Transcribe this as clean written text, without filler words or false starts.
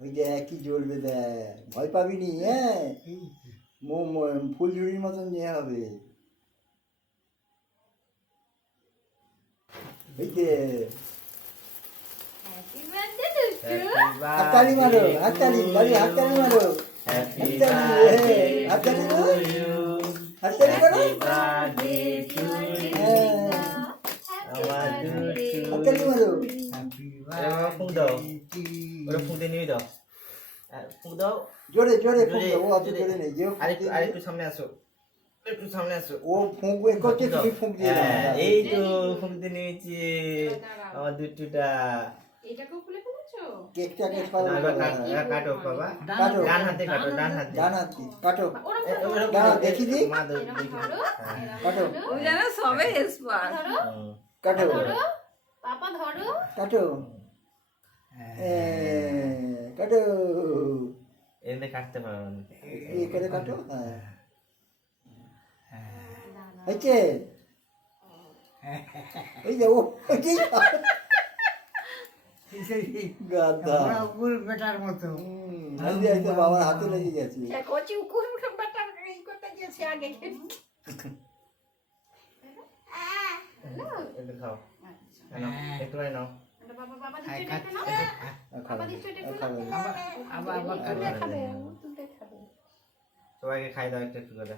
ওই দেখ কি জ্বলবে দেখ, ভয় পাবি নি, হ্যাঁ ফুলঝুরির মতন নিয়ে হবে। ওই যে হাততালি মারো, হাততালি বাড়ি, হাততালি মারো, হাততালি মারো, হাততালি মারো, হাততালি মারো। ফুঁক দাও, ওরা ফুঁক দিয়ে নিয়ে দাও, ফুঁক দাও জোরে জোরে ফুঁক দাও, ও অত জোরে নেই, যে আরেকটু সামনে আসো, একটু সামনে আসো। ও ফুঁকবে করছে, তুমি ফুঁক দিয়ে দাও। এই তো ফুঁক দিয়ে নিয়েছি আমার দুটোটা। কেকটাকে কাটো বাবা, কাটো, ডান হাতে কাটো, ডান হাতে, ডান হাতে কাটো, দাঁড়াও দেখি দি, মা দাও, দেখি। কাটো, ওই জানো সবে এক্সপার্ট। কাটো, পাপা ধরো, কাটো, কাটো, এমনি কাটতে পারো না। এই করে কাটো, হ্যাঁ হয়েছে, এই যে ও গাধা, বেটার মতো বাবার হাতে লেগে গেছে। কচি উকুন বাটা এই করতে গেছে আগে। একটু খাও, একটু নাও। বাবা বাবা দিচ্ছে এটা নাও, বাবা দিচ্ছে এটা খাবে, আবার খাবে, খাবে। সবাইকে খাই দাও একটু একটু করে।